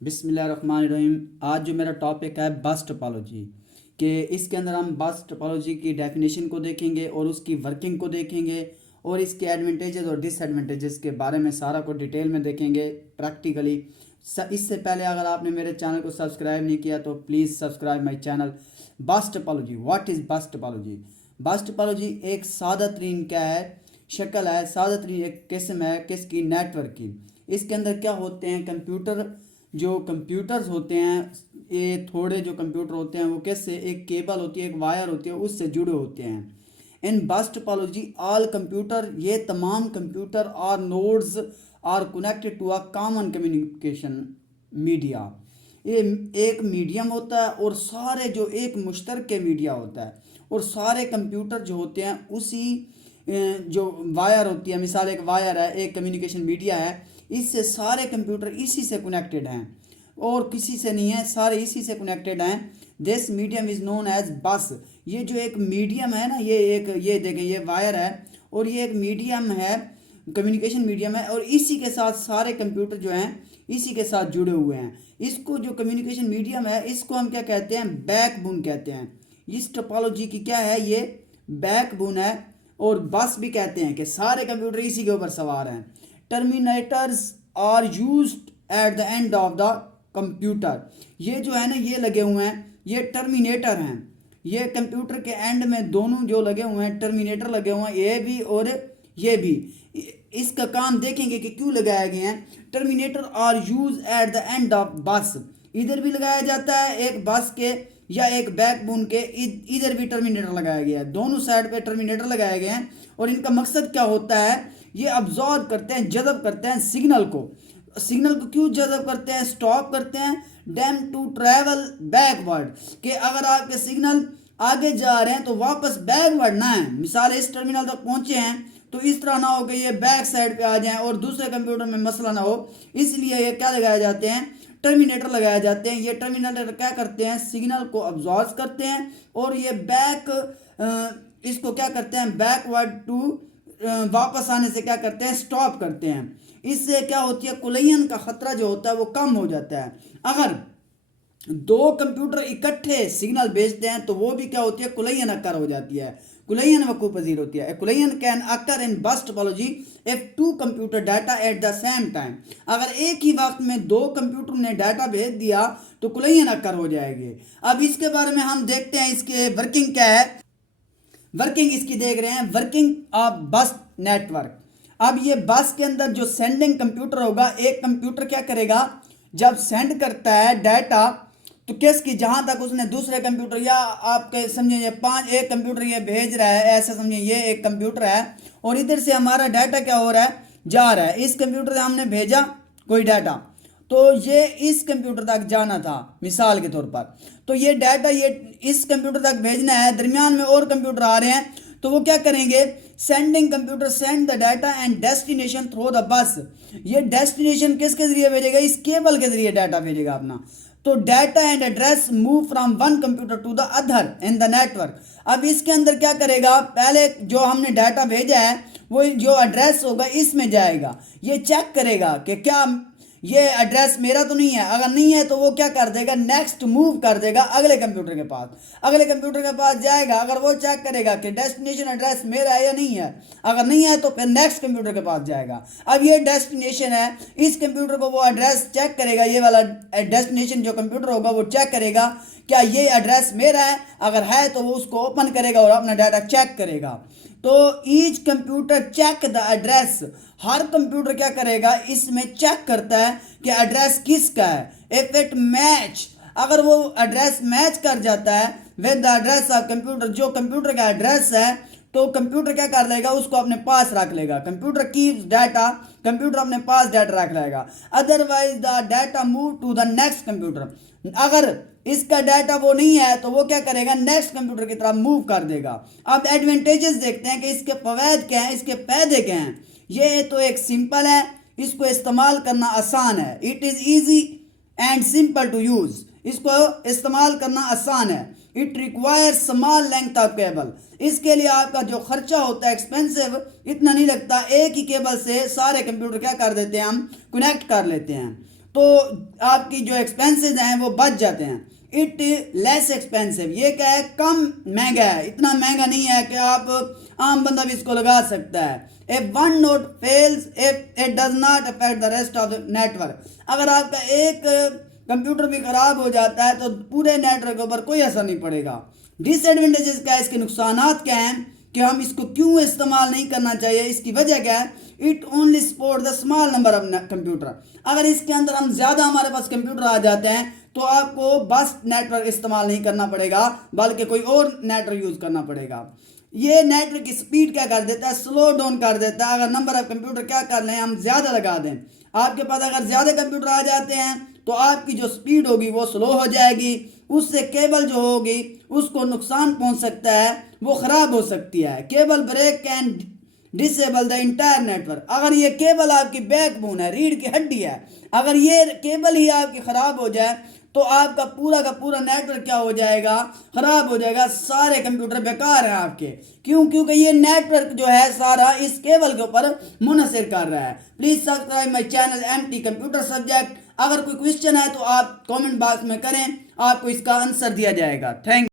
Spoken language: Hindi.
बिस्मिल्लाहिर्रहमानिर्रहीम। आज जो मेरा टॉपिक है बस टोपोलॉजी कि इसके अंदर हम बस टोपोलॉजी की डेफिनेशन को देखेंगे और उसकी वर्किंग को देखेंगे और इसके एडवांटेजेस और डिसएडवांटेजेस के बारे में सारा को डिटेल में देखेंगे प्रैक्टिकली। इससे पहले अगर आपने मेरे चैनल को सब्सक्राइब नहीं किया तो प्लीज़ सब्सक्राइब माई चैनल। बस टोपोलॉजी, व्हाट इज़ बस टोपोलॉजी? बस टोपोलॉजी एक सादा तरीन क्या है, शक्ल है, सादा तरीन एक किस्म है किसकी, नेटवर्क की। इसके अंदर क्या होते हैं, जो कंप्यूटर्स होते हैं, ये थोड़े जो कंप्यूटर होते हैं वो कैसे, एक केबल होती है, एक वायर होती है, उससे जुड़े होते हैं। इन बस टोपोलॉजी ऑल कंप्यूटर, ये तमाम कंप्यूटर और nodes are connected to a common communication media. ये एक मीडियम होता है और सारे जो एक मुश्तरक मीडिया होता है और सारे कंप्यूटर जो होते हैं उसी जो वायर होती है, मिसाल एक वायर है, एक कम्युनिकेशन मीडिया है, इससे सारे कंप्यूटर इसी से कनेक्टेड हैं और किसी से नहीं है, सारे इसी से कनेक्टेड हैं। This medium is known as bus. ये जो एक मीडियम है ना, ये देखें, ये वायर है और ये एक मीडियम है, कम्युनिकेशन मीडियम है, और इसी के साथ सारे कंप्यूटर जो हैं इसी के साथ जुड़े हुए हैं। इसको जो कम्युनिकेशन मीडियम है इसको हम क्या कहते हैं, बैकबोन कहते हैं। इस टोपोलॉजी की क्या है, ये बैकबोन है। और बस भी कहते हैं कि सारे कंप्यूटर इसी के ऊपर सवार हैं। Terminators are used at the end of the computer. ये जो है ना, ये लगे हुए हैं, ये टर्मिनेटर हैं। ये कंप्यूटर के एंड में दोनों जो लगे हुए हैं टर्मिनेटर लगे हुए हैं, ये भी और ये भी। इसका काम देखेंगे कि क्यों लगाए गए हैं। Terminator are use at the end of bus. इधर भी लगाया जाता है एक बस के या एक बैकबोन के, इधर भी टर्मिनेटर लगाया गया है, दोनों साइड पे टर्मिनेटर लगाए गए हैं। और इनका मकसद क्या होता है, ये अब्जॉर्ब करते हैं, जज़ब करते हैं सिग्नल को। सिग्नल को क्यों जज़ब करते हैं, स्टॉप करते हैं डैम टू ट्रैवल बैकवर्ड, कि अगर आपके सिग्नल आगे जा रहे हैं तो वापस बैकवर्ड ना है। मिसाल इस टर्मिनल तक पहुंचे हैं तो इस तरह ना हो कि ये बैक साइड पे आ जाएं और दूसरे कंप्यूटर में मसला ना हो, इसलिए ये क्या लगाए जाते हैं, टर्मिनेटर लगाए जाते हैं। ये टर्मिनेटर क्या करते हैं, सिग्नल को अब्जॉर्ब करते हैं और ये इसको क्या करते हैं, बैकवर्ड टू वापस आने से क्या करते हैं, स्टॉप करते हैं। इससे क्या होती है, कुलयन का खतरा जो होता है वो कम हो जाता है। अगर दो कंप्यूटर इकट्ठे सिग्नल भेजते हैं तो वो भी क्या होती है, कुलयन अक्कर हो जाती है, कुलयन वकूफ पजीर होती है। कुलयन कैन अक्कर इन बस topology if two computer data at the same time. अगर एक ही वक्त में दो कंप्यूटर ने डाटा भेज दिया तो कुलयन अक्कर हो जाएगी। अब इसके बारे में हम देखते हैं, इसके वर्किंग क्या है। वर्किंग इसकी देख रहे हैं, वर्किंग ऑफ बस नेटवर्क। अब ये बस के अंदर जो सेंडिंग कंप्यूटर होगा, एक कंप्यूटर क्या करेगा, जब सेंड करता है डाटा तो किसकी, जहां तक उसने दूसरे कंप्यूटर, या आपके समझे ये एक कंप्यूटर ये भेज रहा है, ऐसे समझे ये एक कंप्यूटर है और इधर से हमारा डाटा क्या हो रहा है, जा रहा है। इस कंप्यूटर से हमने भेजा कोई डाटा तो ये इस कंप्यूटर तक जाना था मिसाल के तौर पर, तो ये डाटा ये इस कंप्यूटर तक भेजना है, दरमियान में और कंप्यूटर आ रहे हैं तो वो क्या करेंगे, sending computer send the data and destination through the bus. ये डेस्टिनेशन किसके जरिए भेजेगा, इस केबल के जरिए डाटा भेजेगा अपना। तो data and address move from one computer to the other in the network. अब इसके अंदर क्या करेगा, पहले जो हमने डाटा भेजा है वो जो एड्रेस होगा इसमें जाएगा, ये चेक करेगा कि क्या ये एड्रेस मेरा तो नहीं है, अगर नहीं है तो वो क्या कर देगा, नेक्स्ट मूव कर देगा अगले कंप्यूटर के पास। अगले कंप्यूटर के पास जाएगा, अगर वो चेक करेगा कि डेस्टिनेशन एड्रेस मेरा है या नहीं है, अगर नहीं है तो फिर नेक्स्ट कंप्यूटर के पास जाएगा। अब ये डेस्टिनेशन है, इस कंप्यूटर को वो एड्रेस चेक करेगा, ये वाला डेस्टिनेशन जो कंप्यूटर होगा वो चेक करेगा क्या ये एड्रेस मेरा है, अगर है तो वो उसको ओपन करेगा और अपना डाटा चेक करेगा। तो each computer check the address, हर कंप्यूटर क्या करेगा, इसमें चेक करता है कि एड्रेस किसका है। इफ इट मैच, अगर वो एड्रेस मैच कर जाता है with the address of computer, जो कंप्यूटर का एड्रेस है, तो कंप्यूटर क्या कर लेगा, उसको अपने पास रख लेगा। कंप्यूटर कीप्स डाटा, कंप्यूटर अपने पास डाटा रख लेगा। Otherwise the data move to the next computer. अगर इसका डाटा वो नहीं है तो वो क्या करेगा, नेक्स्ट कंप्यूटर की तरफ मूव कर देगा। अब एडवांटेजेस देखते हैं कि इसके फवायद क्या हैं, इसके फायदे क्या हैं। ये तो एक सिंपल है, इसको इस्तेमाल करना आसान है। It is easy and simple to use, इसको इस्तेमाल करना आसान है। It require small length of cable, इसके लिए आपका जो खर्चा होता है एक्सपेंसिव इतना नहीं लगता, एक ही केबल से सारे कंप्यूटर क्या कर देते हैं हम, कनेक्ट कर लेते हैं। तो आपकी जो एक्सपेंसेस हैं वो बच जाते हैं। इट लेस एक्सपेंसिव, ये क्या है, कम महंगा है, इतना महंगा नहीं है कि आप आम बंदा भी इसको लगा सकता है। If one note fails if it does not affect the rest of the network, अगर आपका एक कंप्यूटर भी खराब हो जाता है तो पूरे नेटवर्क के ऊपर कोई असर नहीं पड़ेगा। डिसएडवांटेजेस क्या है, इसके नुकसानात क्या हैं कि हम इसको क्यों इस्तेमाल नहीं करना चाहिए, इसकी वजह क्या है, it only support the small number of computer, अगर इसके अंदर हम ज़्यादा हमारे पास कंप्यूटर आ जाते हैं तो आपको बस नेटवर्क इस्तेमाल नहीं करना पड़ेगा बल्कि कोई और नेटवर्क यूज़ करना पड़ेगा। ये नेटवर्क की स्पीड क्या कर देता है, स्लो डाउन कर देता है। अगर नंबर ऑफ कंप्यूटर क्या कर लें, हम ज़्यादा लगा दें, आपके पास अगर ज़्यादा कंप्यूटर आ जाते हैं तो आपकी जो स्पीड होगी वो स्लो हो जाएगी, उससे केबल जो होगी उसको नुकसान पहुंच सकता है, वो ख़राब हो सकती है। Cable break can disable the entire network, अगर ये केबल आपकी बैकबोन है, रीढ़ की हड्डी है, अगर ये केबल ही आपकी ख़राब हो जाए तो आपका पूरा का पूरा नेटवर्क क्या हो जाएगा, ख़राब हो जाएगा, सारे कंप्यूटर बेकार हैं आपके। क्यों? क्योंकि ये नेटवर्क जो है सारा इस केबल के ऊपर मुनहसर कर रहा है। Please subscribe my channel MT computer subject. अगर कोई क्वेश्चन है तो आप कमेंट बॉक्स में करें, आपको इसका आंसर दिया जाएगा। थैंक